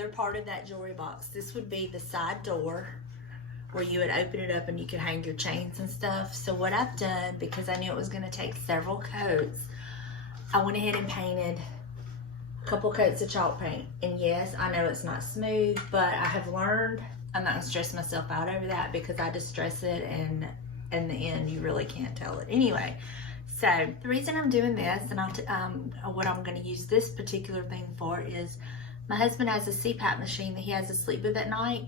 other part of that jewelry box. This would be the side door where you would open it up and you could hang your chains and stuff. So what I've done, because I knew it was going to take several coats, I went ahead and painted a couple coats of chalk paint. And yes, I know it's not smooth, but I have learned I'm not going to stress myself out over that, because I just stress it and in the end you really can't tell it. Anyway, so the reason I'm doing this and what I'm going to use this particular thing for is my husband has a CPAP machine that he has to sleep with at night.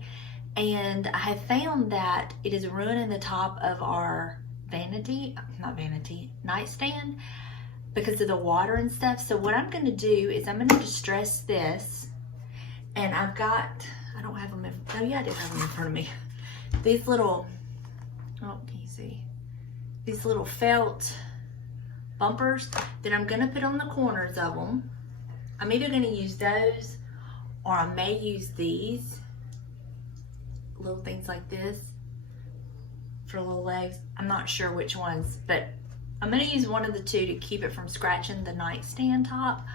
And I have found that it is ruining the top of our nightstand because of the water and stuff. So what I'm going to do is I'm going to distress this, and I've got, I don't have them in, oh yeah, I do have them in front of me. These little, oh, can you see? These little felt bumpers that I'm going to put on the corners of them. I'm either going to use those, or I may use these little things like this for little legs. I'm not sure which ones, but I'm going to use one of the two to keep it from scratching the nightstand top.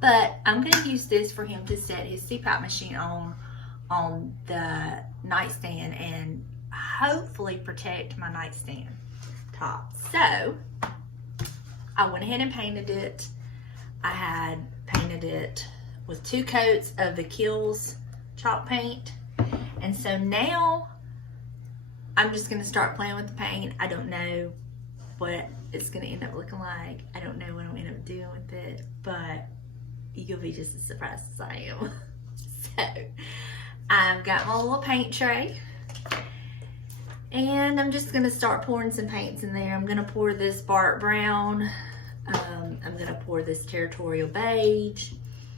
But I'm going to use this for him to set his CPAP machine on the nightstand and hopefully protect my nightstand top. So I went ahead and painted it. I had painted it with 2 coats of the Kilz chalk paint. And so now I'm just going to start playing with the paint. I don't know what it's going to end up looking like. I don't know what I'm going to end up doing with it, but you'll be just as surprised as I am. So I've got my little paint tray, and I'm just going to start pouring some paints in there. I'm going to pour this Bark Brown. I'm going to pour this Territorial beige.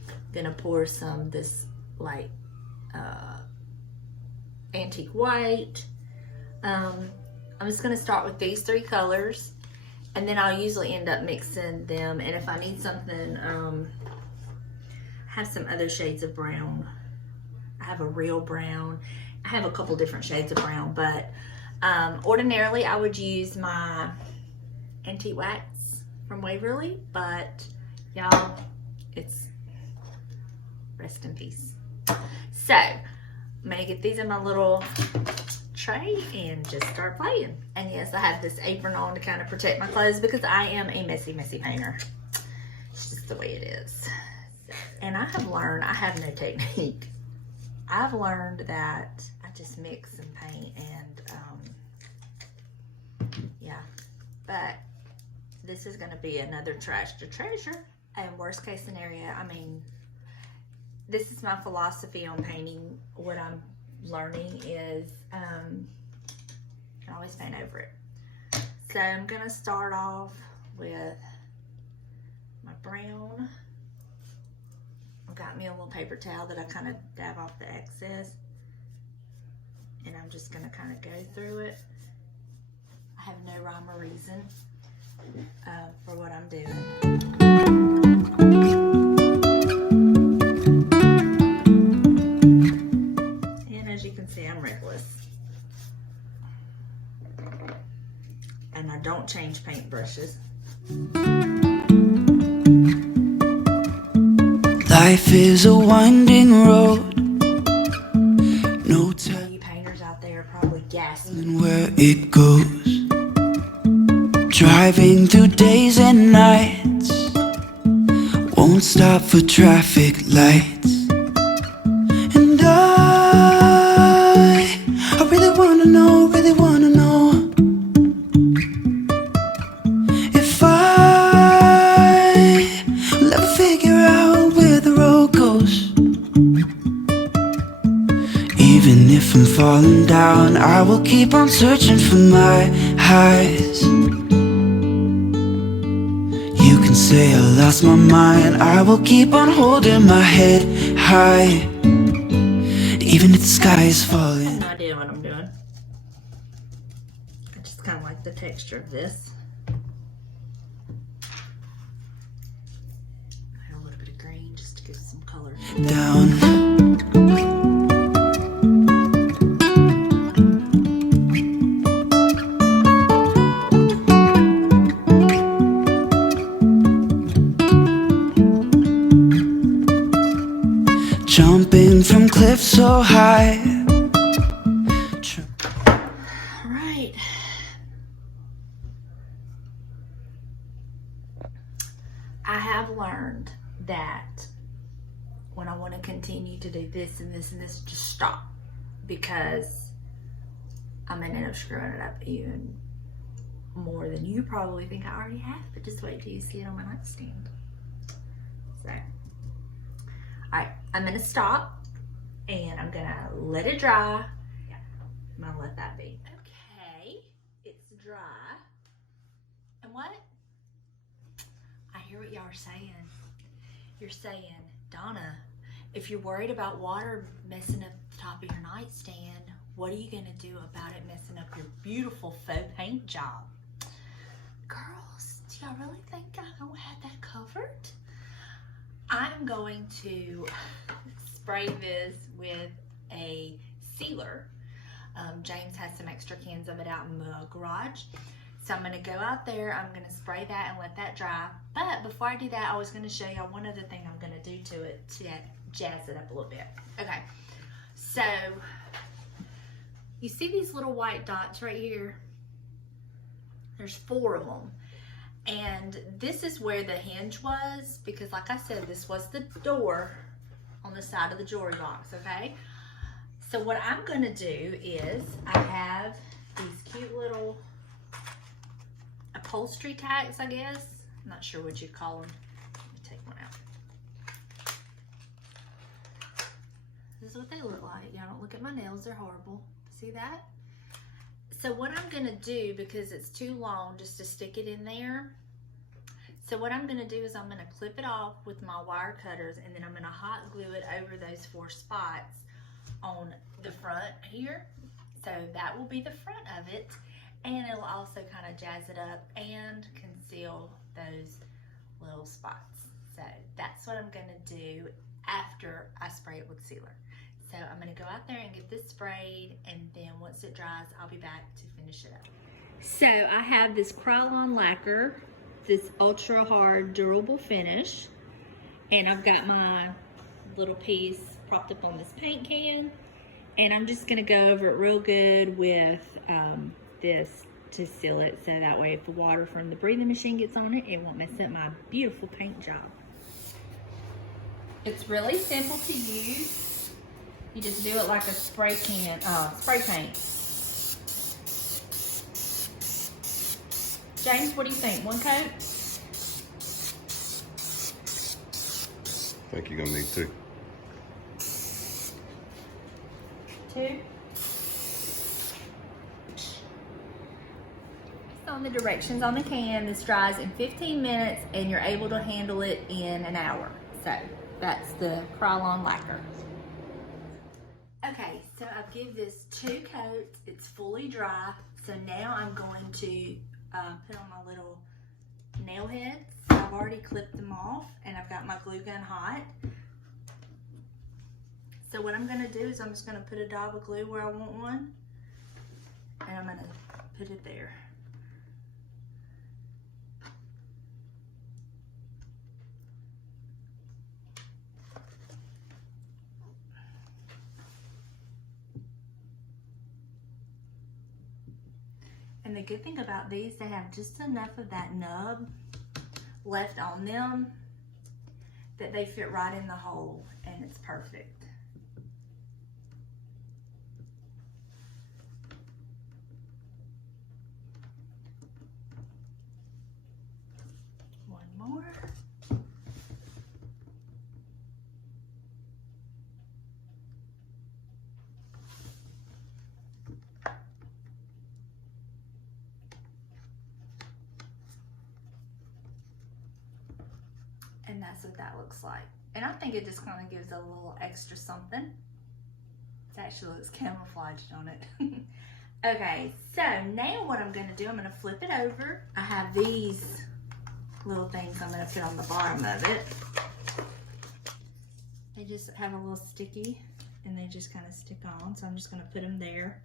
I'm going to pour some this light antique white. I'm just going to start with these 3 colors, and then I'll usually end up mixing them. And if I need something, I have some other shades of brown. I have a real brown. I have a couple different shades of brown, but ordinarily I would use my antique wax from Waverly, but y'all, it's rest in peace. So I'm gonna get these in my little tray and just start playing. And yes, I have this apron on to kind of protect my clothes because I am a messy painter. It's just the way it is. So, and I have learned, I have no technique. I've learned that I just mix and paint, and yeah. But this is gonna be another trash to treasure. And worst case scenario, I mean, this is my philosophy on painting. What I'm learning is you can always paint over it. So I'm gonna start off with my brown. I've got me a little paper towel that I kind of dab off the excess, and I'm just gonna kind of go through it. I have no rhyme or reason for what I'm doing. I'm reckless, and I don't change paint brushes. Life is a winding road. No telling you painters out there are probably gasping where it goes. Driving through days and nights, won't stop for traffic lights. And I really wanna know if I will ever figure out where the road goes. Even if I'm falling down, I will keep on searching for my highs. You can say I lost my mind, I will keep on holding my head high. Even if the sky is falling. I have no idea what I'm doing. I just kind of like the texture of this. I have a little bit of green just to give some color. Down. Jumping from fixing this to stop because I'm gonna end up screwing it up even more than you probably think I already have, but just wait till you see it on my nightstand. So, all right, I'm gonna stop and I'm gonna let it dry. Yeah, I'm gonna let that be. Okay, it's dry. And what? I hear what y'all are saying. You're saying, Donna, if you're worried about water messing up the top of your nightstand, what are you gonna do about it messing up your beautiful faux paint job? Girls, do y'all really think I don't have that covered? I'm going to spray this with a sealer. James has some extra cans of it out in the garage. So I'm gonna go out there, I'm gonna spray that and let that dry. But before I do that, I was gonna show y'all one other thing I'm gonna do to it to jazz it up a little bit. Okay, so you see these little white dots right here? There's 4 of them. And this is where the hinge was, because like I said, this was the door on the side of the jewelry box, okay? So what I'm gonna do is, I have these cute little upholstery tacks, I guess. I'm not sure what you'd call them. Let me take one out. This is what they look like. Y'all don't look at my nails, they're horrible. See that? So what I'm gonna do, because it's too long just to stick it in there, so what I'm gonna do is I'm gonna clip it off with my wire cutters, and then I'm gonna hot glue it over those 4 spots on the front here. So that will be the front of it, and it'll also kind of jazz it up and conceal those little spots. So that's what I'm gonna do after I spray it with sealer. So I'm gonna go out there and get this sprayed, and then once it dries, I'll be back to finish it up. So I have this Krylon Lacquer, this ultra hard durable finish, and I've got my little piece propped up on this paint can, and I'm just gonna go over it real good with this to seal it, so that way if the water from the breathing machine gets on it, it won't mess up my beautiful paint job. It's really simple to use. You just do it like a spray paint. James, what do you think? 1 coat? I think you're gonna need 2. 2? On the directions on the can, this dries in 15 minutes and you're able to handle it in an hour. So that's the Krylon Lacquer. Okay, so I've given this 2 coats. It's fully dry. So now I'm going to put on my little nail heads. I've already clipped them off, and I've got my glue gun hot. So what I'm gonna do is I'm just gonna put a dab of glue where I want one, and I'm gonna put it there. And the good thing about these, they have just enough of that nub left on them that they fit right in the hole, and it's perfect. One more. And that's what that looks like. And I think it just kind of gives a little extra something. It actually looks camouflaged on it. Okay, so now what I'm gonna do, I'm gonna flip it over. I have these little things I'm gonna put on the bottom of it. They just have a little sticky and they just kind of stick on. So I'm just gonna put them there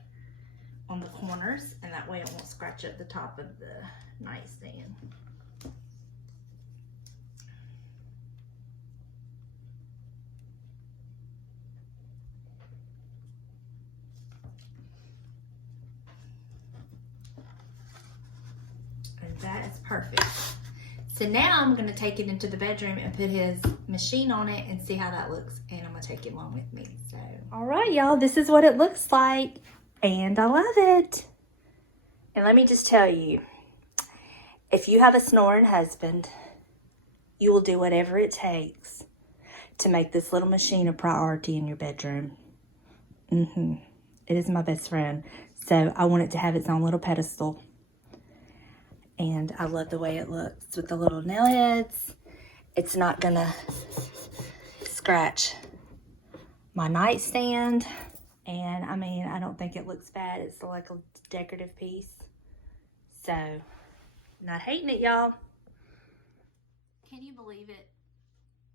on the corners, and that way it won't scratch up the top of the nightstand. That is perfect. So now I'm going to take it into the bedroom and put his machine on it and see how that looks. And I'm going to take it along with me. So, All right, y'all, this is what it looks like, and I love it. And let me just tell you, if you have a snoring husband, you will do whatever it takes to make this little machine a priority in your bedroom. It is my best friend, so I want it to have its own little pedestal. And I love the way it looks with the little nail heads. It's not gonna scratch my nightstand. And I mean, I don't think it looks bad. It's like a decorative piece. So, not hating it, y'all. Can you believe it?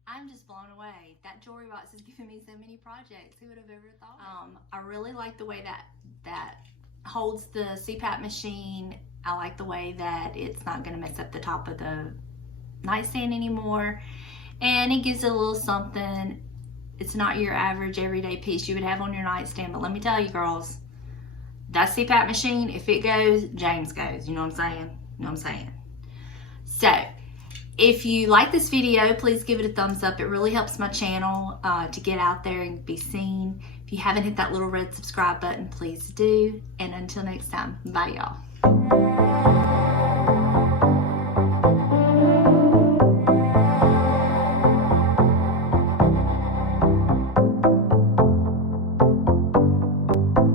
I'm just blown away. That jewelry box has given me so many projects. Who would have ever thought? I really like the way that holds the CPAP machine. I like the way that it's not gonna mess up the top of the nightstand anymore. And it gives it a little something. It's not your average everyday piece you would have on your nightstand, but let me tell you, girls, that CPAP machine, if it goes, James goes. You know what I'm saying? You know what I'm saying? So, if you like this video, please give it a thumbs up. It really helps my channel to get out there and be seen. If you haven't hit that little red subscribe button, please do. And until next time, bye, y'all.